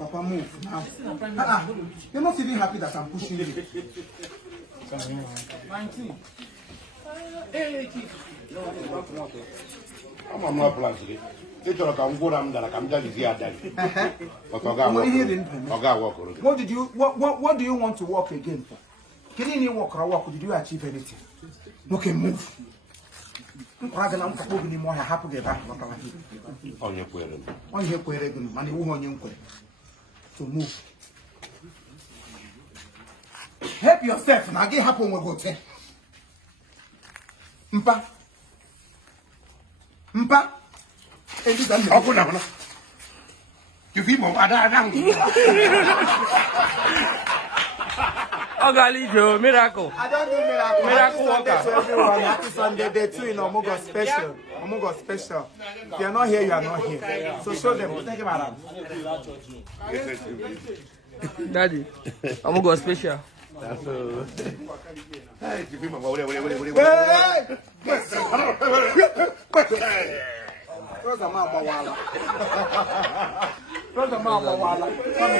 Papa, move now. You're not even happy that I'm pushing you. 19. I'm not planting. What do you want to walk again for? Can you walk or walk? Did you achieve anything? Okay, move. I'm happy to get back. on your query. On your query, money on your query. So move. Help yourself and I'll get happy when we go to Mpa. Mpa. Open up. You feel more bad. Ogalijo, miracle. I don't do miracle. Miracle Happy Sunday worker. to everyone. Happy Sunday day 2 in Omugo special. Omugo special. If you're not here, you are not here. So show them. Think about that. Daddy, I'm going special. Hey, you feel more. Those are Mama Wala. Those are Mama Wala. Come